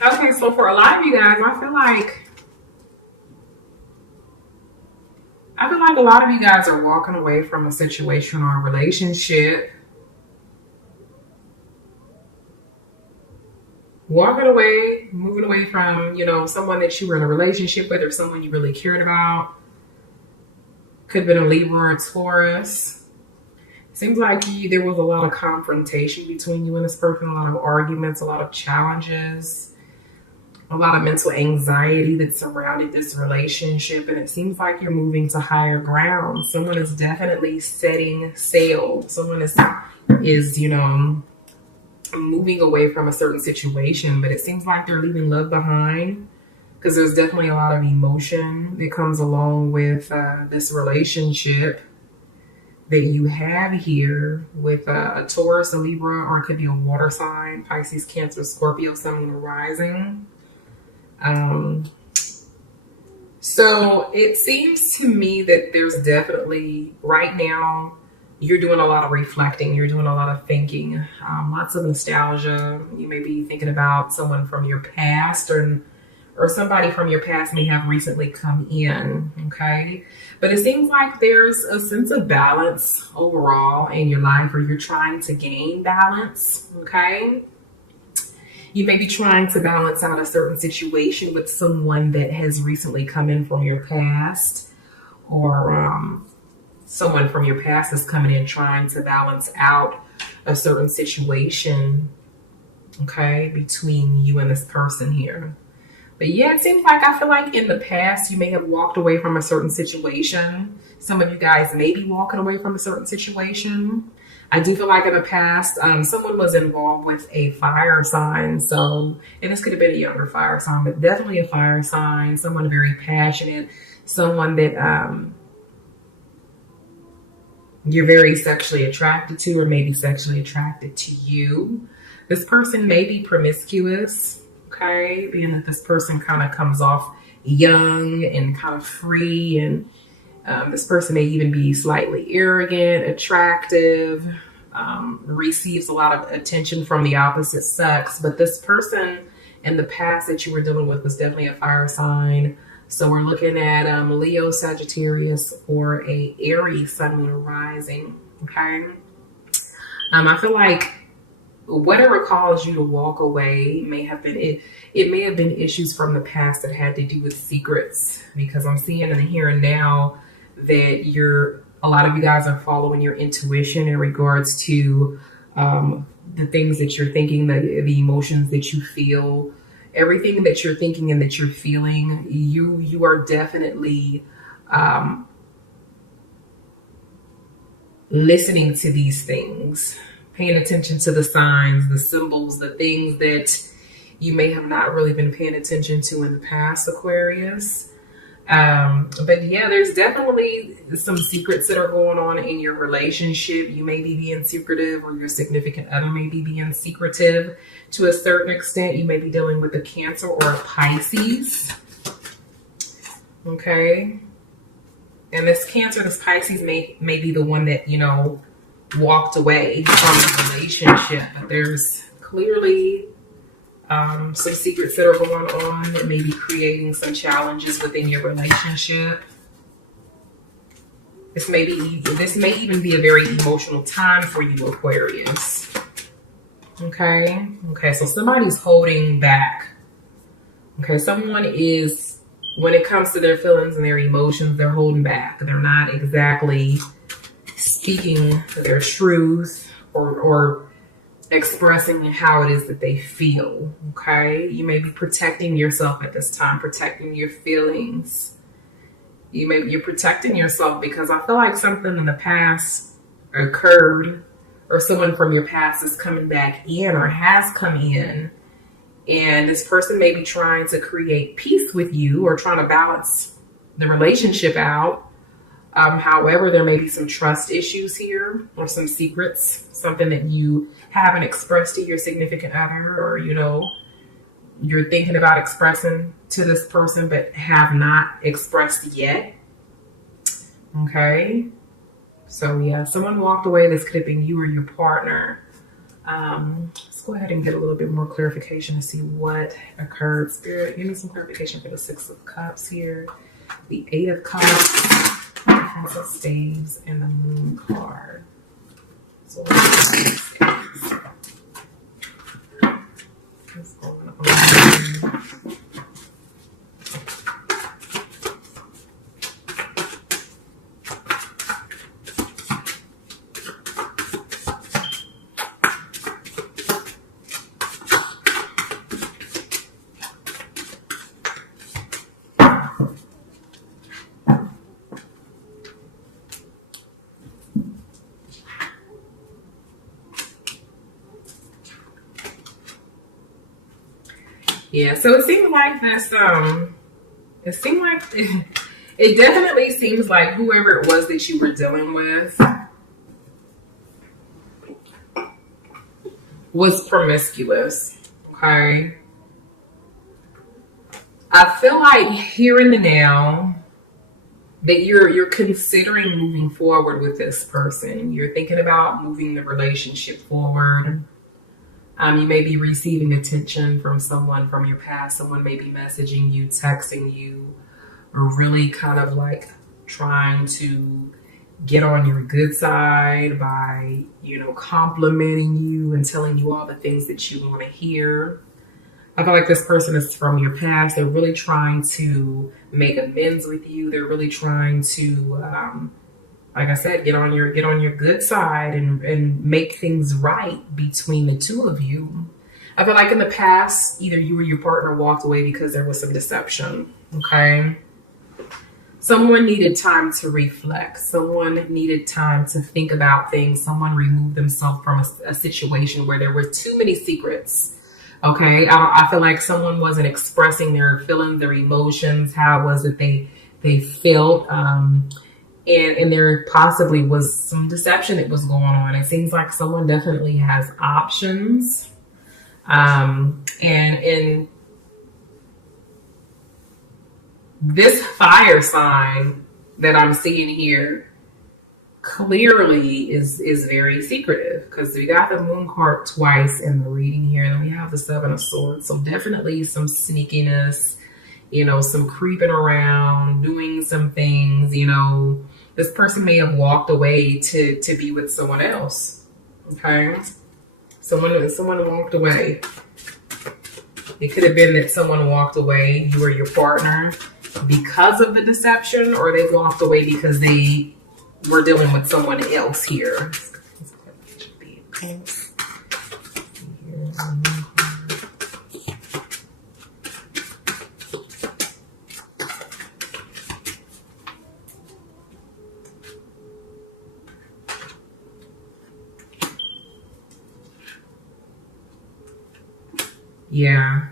Okay, so for a lot of you guys, I feel like a lot of you guys are walking away from a situation or a relationship. Walking away, moving away from, someone that you were in a relationship with or someone you really cared about. Could have been a Libra or a Taurus. Seems like there was a lot of confrontation between you and this person, a lot of arguments, a lot of challenges, a lot of mental anxiety that surrounded this relationship. And it seems like you're moving to higher ground. Someone is definitely setting sail. Someone is moving away from a certain situation, but it seems like they're leaving love behind because there's definitely a lot of emotion that comes along with this relationship that you have here with a Taurus, a Libra, or it could be a water sign, Pisces, Cancer, Scorpio, Sun, Moon, Rising. So it seems to me that there's definitely, right now, you're doing a lot of reflecting. You're doing a lot of thinking, lots of nostalgia. You may be thinking about someone from your past or somebody from your past may have recently come in, okay? But it seems like there's a sense of balance overall in your life, or you're trying to gain balance, okay? You may be trying to balance out a certain situation with someone that has recently come in from your past, or someone from your past is coming in trying to balance out a certain situation, okay, between you and this person here. But yeah, it seems like, I feel like in the past, you may have walked away from a certain situation. Some of you guys may be walking away from a certain situation. I do feel like in the past, someone was involved with a fire sign. So, and this could have been a younger fire sign, but definitely a fire sign, someone very passionate, someone that you're very sexually attracted to, or maybe sexually attracted to you. This person may be promiscuous. Okay, being that this person kind of comes off young and kind of free, and this person may even be slightly arrogant, attractive, receives a lot of attention from the opposite sex. But this person in the past that you were dealing with was definitely a fire sign. So we're looking at Leo, Sagittarius, or a Aries, Sun, Moon, Rising. Okay, I feel like whatever caused you to walk away may have been it may have been issues from the past that had to do with secrets, because I'm seeing in the here and now that a lot of you guys are following your intuition in regards to the things that you're thinking, the emotions that you feel, everything that you're thinking and that you're feeling. You are definitely listening to these things, paying attention to the signs, the symbols, the things that you may have not really been paying attention to in the past, Aquarius. But yeah, there's definitely some secrets that are going on in your relationship. You may be being secretive, or your significant other may be being secretive to a certain extent. You may be dealing with a Cancer or a Pisces. Okay. And this Cancer, this Pisces may be the one that, walked away from the relationship. But there's clearly some secrets that are going on that may be creating some challenges within your relationship. This may even be a very emotional time for you, Aquarius. Okay, so somebody's holding back. Okay, someone is, when it comes to their feelings and their emotions, they're holding back. They're not exactly speaking their truth or expressing how it is that they feel. Okay, you may be protecting yourself at this time, protecting your feelings. You're protecting yourself because I feel like something in the past occurred, or someone from your past is coming back in or has come in, and this person may be trying to create peace with you or trying to balance the relationship out. However, there may be some trust issues here, or some secrets, something that you haven't expressed to your significant other, or you're thinking about expressing to this person but have not expressed yet. Okay, so yeah, someone walked away. This could have been you or your partner. Let's go ahead and get a little bit more clarification to see what occurred. Spirit, give me some clarification for the Six of Cups here, the Eight of Cups, the Prince of Staves, and the Moon card. So what's going on? Yeah, so it seemed like this, it seemed like, it definitely seems like whoever it was that you were dealing with was promiscuous, okay? I feel like here and now that you're considering moving forward with this person. You're thinking about moving the relationship forward. You may be receiving attention from someone from your past. Someone may be messaging you, texting you, or really kind of like trying to get on your good side by, complimenting you and telling you all the things that you want to hear. I feel like this person is from your past. They're really trying to make amends with you. They're really trying to, like I said, get on your good side and make things right between the two of you. I feel like in the past, either you or your partner walked away because there was some deception. Okay. Someone needed time to reflect. Someone needed time to think about things. Someone removed themselves from a situation where there were too many secrets. Okay. I feel like someone wasn't expressing their feelings, their emotions, how it was that they felt, and there possibly was some deception that was going on. It seems like someone definitely has options. And in this fire sign that I'm seeing here clearly is very secretive, because we got the Moon card twice in the reading here, and then we have the Seven of Swords. So definitely some sneakiness, some creeping around, doing some things, This person may have walked away to be with someone else. Okay. Someone walked away. It could have been that someone walked away, you or your partner, because of the deception, or they walked away because they were dealing with someone else here. Yeah.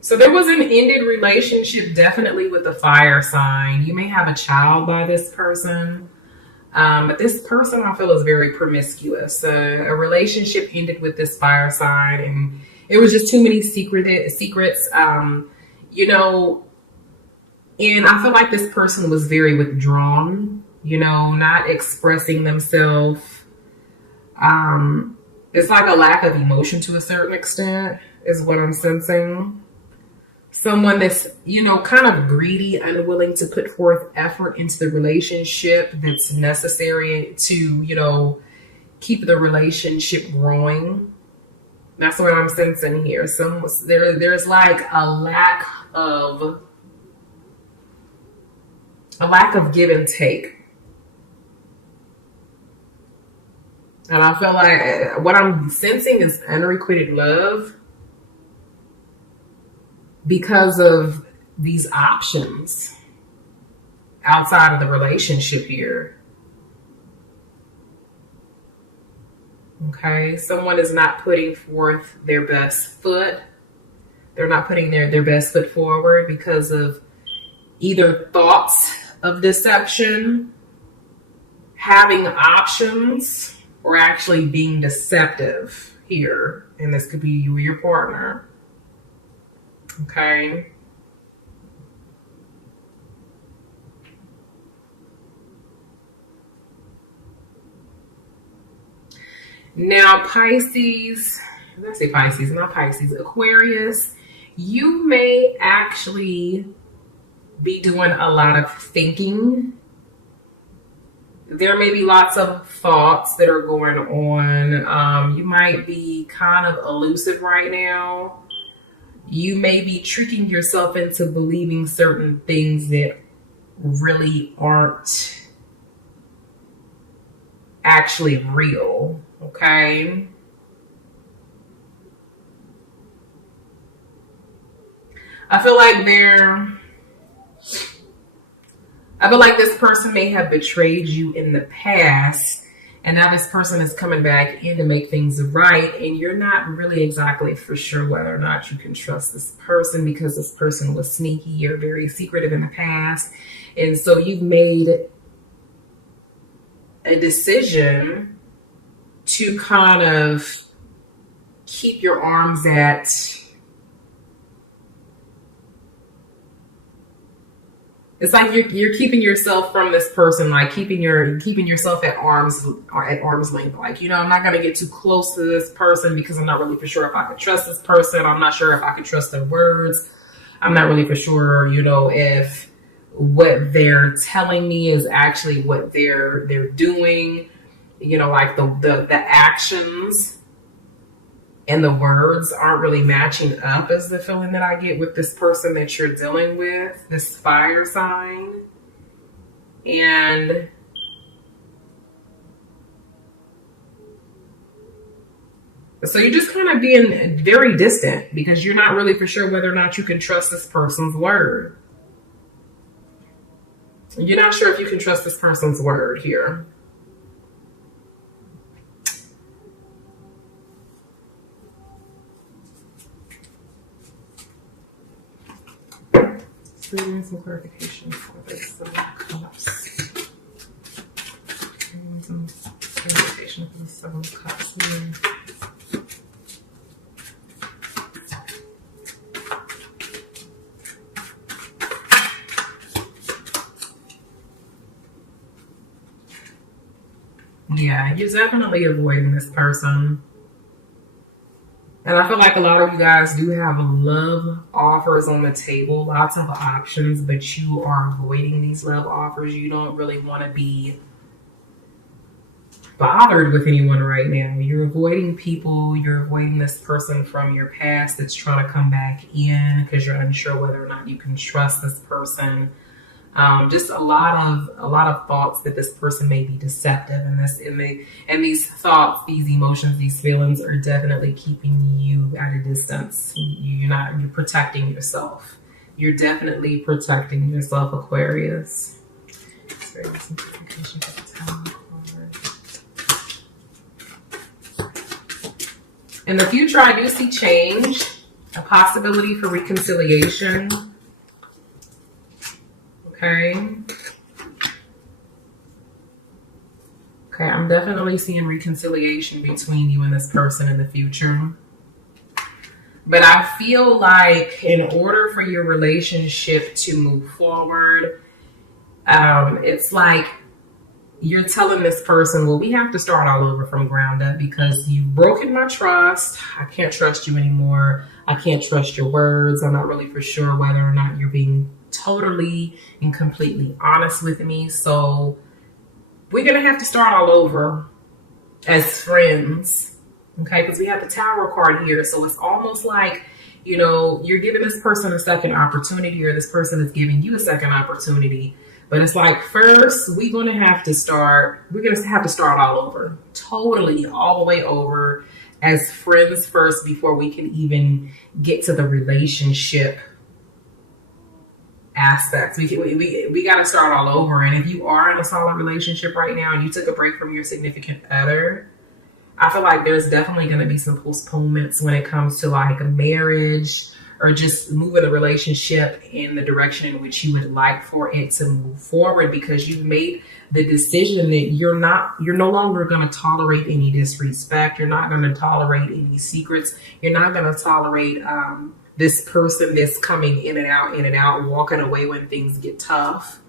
So there was an ended relationship, definitely with the fire sign. You may have a child by this person. But this person, I feel, is very promiscuous. A relationship ended with this fire sign, and it was just too many secrets. And I feel like this person was very withdrawn, not expressing themselves. It's like a lack of emotion to a certain extent, is what I'm sensing. Someone that's, kind of greedy, unwilling to put forth effort into the relationship that's necessary to, keep the relationship growing. That's what I'm sensing here. There's like a lack of give and take. And I feel like what I'm sensing is unrequited love, because of these options outside of the relationship here. Okay, someone is not putting forth their best foot. They're not putting their best foot forward because of either thoughts of deception, having options, or actually being deceptive here. And this could be you or your partner. Okay. Now, Pisces, did I say Pisces? Not Pisces, Aquarius, you may actually be doing a lot of thinking. There may be lots of thoughts that are going on. You might be kind of elusive right now. You may be tricking yourself into believing certain things that really aren't actually real, okay? I feel like this person may have betrayed you in the past, and now this person is coming back in to make things right, and you're not really exactly for sure whether or not you can trust this person because this person was sneaky or very secretive in the past. And so you've made a decision to kind of keep your arms at it's like you're keeping yourself from this person, like keeping yourself at arm's length. Like, I'm not gonna get too close to this person because I'm not really for sure if I could trust this person. I'm not sure if I could trust their words. I'm not really for sure, if what they're telling me is actually what they're doing. Like the actions and the words aren't really matching up is the feeling that I get with this person that you're dealing with, this fire sign. And so you're just kind of being very distant because you're not really for sure whether or not you can trust this person's word. You're not sure if you can trust this person's word here. Some clarification for this cups. Some clarification for the 7 of Cups here. Yeah, you're definitely avoiding this person. And I feel like a lot of you guys do have love offers on the table, lots of options, but you are avoiding these love offers. You don't really want to be bothered with anyone right now. You're avoiding people. You're avoiding this person from your past that's trying to come back in because you're unsure whether or not you can trust this person. Just a lot of thoughts that this person may be deceptive, and these thoughts, these emotions, these feelings are definitely keeping you at a distance. You're protecting yourself. You're definitely protecting yourself, Aquarius. In the future, I do see change, a possibility for reconciliation. Okay, I'm definitely seeing reconciliation between you and this person in the future. But I feel like in order for your relationship to move forward, it's like you're telling this person, well, we have to start all over from ground up because you've broken my trust. I can't trust you anymore. I can't trust your words. I'm not really for sure whether or not you're being totally and completely honest with me. So we're going to have to start all over as friends. Okay, because we have the Tower card here. So it's almost like, you're giving this person a second opportunity, or this person is giving you a second opportunity. But it's like, first, we're going to have to start all over, totally all the way over as friends first before we can even get to the relationship aspects. We got to start all over. And if you are in a solid relationship right now and you took a break from your significant other, I feel like there's definitely going to be some postponements when it comes to like a marriage or just moving the relationship in the direction in which you would like for it to move forward, because you've made the decision that you're no longer going to tolerate any disrespect. You're not going to tolerate any secrets. You're not going to tolerate this person that's coming in and out, walking away when things get tough.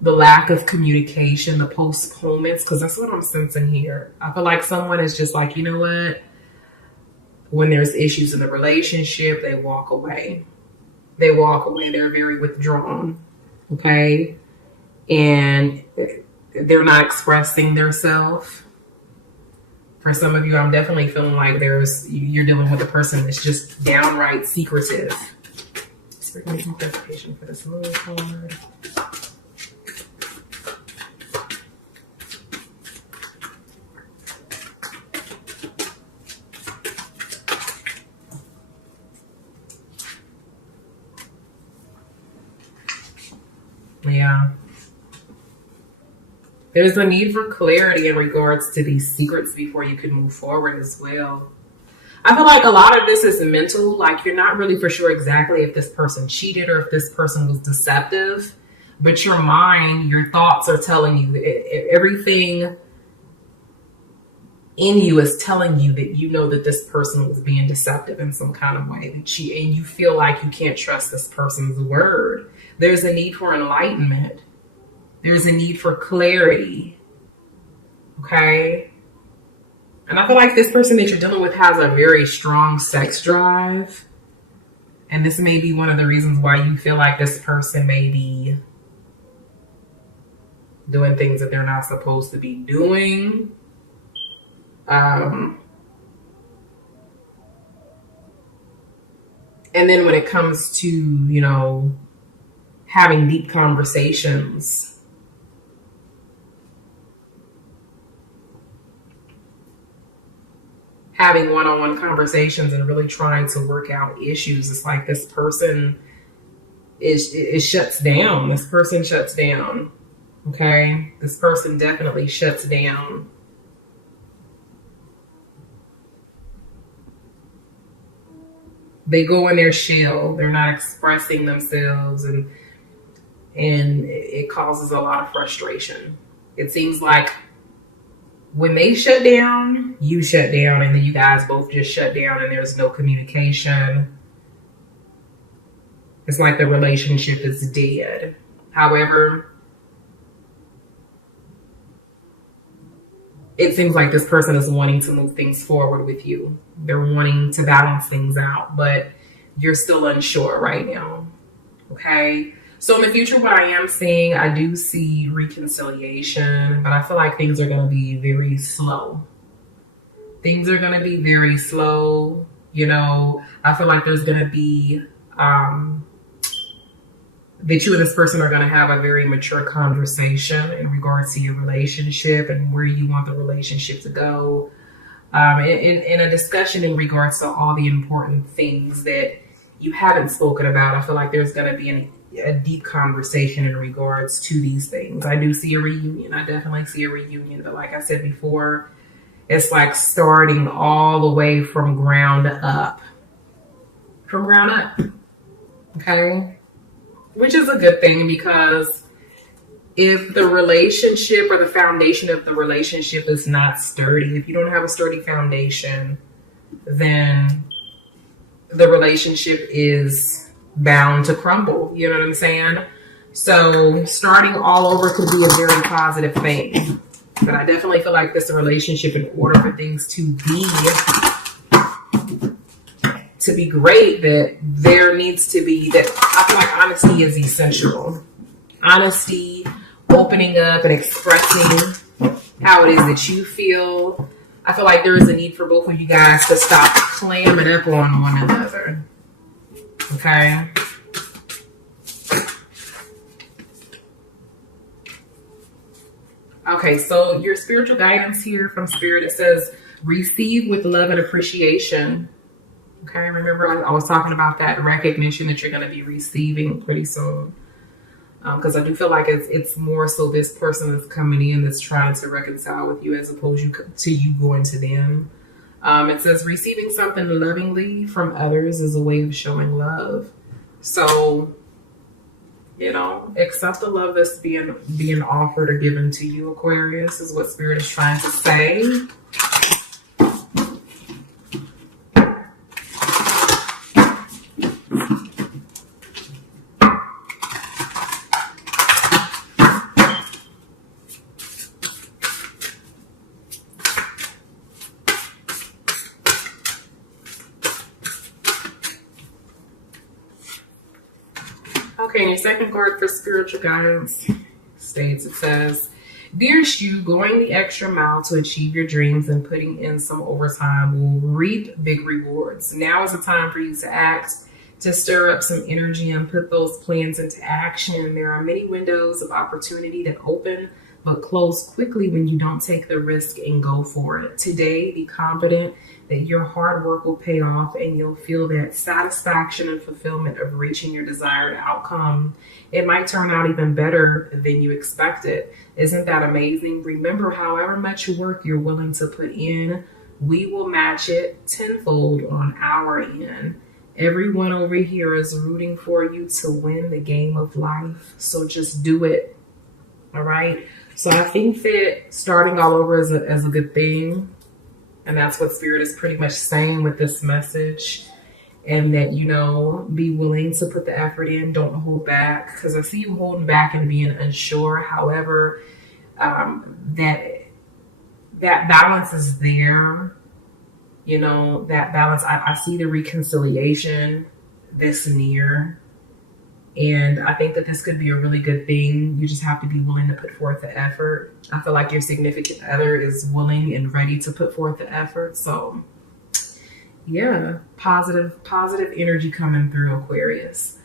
the lack of communication, the postponements, because that's what I'm sensing here. I feel like someone is just like, you know what? When there's issues in the relationship, they walk away. They walk away. They're very withdrawn. Okay. And they're not expressing themselves. For some of you, I'm definitely feeling like you're dealing with a person that's just downright secretive. Spirit, give me some clarification for this moon card. Yeah. There's a need for clarity in regards to these secrets before you can move forward as well. I feel like a lot of this is mental. Like you're not really for sure exactly if this person cheated or if this person was deceptive. But your mind, your thoughts are telling you everything in you is telling you that you know that this person was being deceptive in some kind of way. And you feel like you can't trust this person's word. There's a need for enlightenment. There's a need for clarity. Okay? And I feel like this person that you're dealing with has a very strong sex drive. And this may be one of the reasons why you feel like this person may be doing things that they're not supposed to be doing. And then when it comes to, you know, having deep conversations, having one-on-one conversations and really trying to work out issues, it's like this person it shuts down. This person shuts down. Okay? This person definitely shuts down. They go in their shell. They're not expressing themselves, and it causes a lot of frustration. It seems like when they shut down, you shut down, and then you guys both just shut down and there's no communication. It's like the relationship is dead. However, it seems like this person is wanting to move things forward with you. They're wanting to balance things out, but you're still unsure right now. Okay? So in the future, what I am seeing, I do see reconciliation, but I feel like things are going to be very slow. Things are going to be very slow. You know, I feel like there's going to be, that you and this person are going to have a very mature conversation in regards to your relationship and where you want the relationship to go. In a discussion in regards to all the important things that you haven't spoken about. I feel like there's going to be a deep conversation in regards to these things. I do see a reunion. I definitely see a reunion. But like I said before, it's like starting all the way from ground up. From ground up. Okay? Which is a good thing, because if the relationship or the foundation of the relationship is not sturdy, if you don't have a sturdy foundation, then the relationship is bound to crumble. You know what I'm saying? So starting all over could be a very positive thing. But I definitely feel like this relationship, in order for things to be great, that there needs to be that. I feel like honesty is essential. Honesty, opening up and expressing how it is that you feel. I feel like there is a need for both of you guys to stop clamming up on one another. Okay? Okay, so your spiritual guidance here from Spirit, it says, receive with love and appreciation. Okay, remember I was talking about that recognition that you're going to be receiving pretty soon. Because I do feel like it's more so this person that's coming in that's trying to reconcile with you as opposed to you going to them. It says receiving something lovingly from others is a way of showing love. So, you know, accept the love that's being offered or given to you, Aquarius, is what Spirit is trying to say. Okay, and your second card for spiritual guidance states, it says, "Dearest you, going the extra mile to achieve your dreams and putting in some overtime will reap big rewards. Now is the time for you to act, to stir up some energy and put those plans into action. There are many windows of opportunity that open but close quickly when you don't take the risk and go for it. Today, be confident that your hard work will pay off and you'll feel that satisfaction and fulfillment of reaching your desired outcome. It might turn out even better than you expected. Isn't that amazing? Remember, however much work you're willing to put in, we will match it tenfold on our end. Everyone over here is rooting for you to win the game of life. So just do it. All right. So I think that starting all over is a good thing. And that's what Spirit is pretty much saying with this message. And that, you know, be willing to put the effort in. Don't hold back. Because I see you holding back and being unsure. However, that balance is there. You know, that balance. I see the reconciliation this near. And I think that this could be a really good thing. You just have to be willing to put forth the effort. I feel like your significant other is willing and ready to put forth the effort. So yeah, positive energy coming through, Aquarius.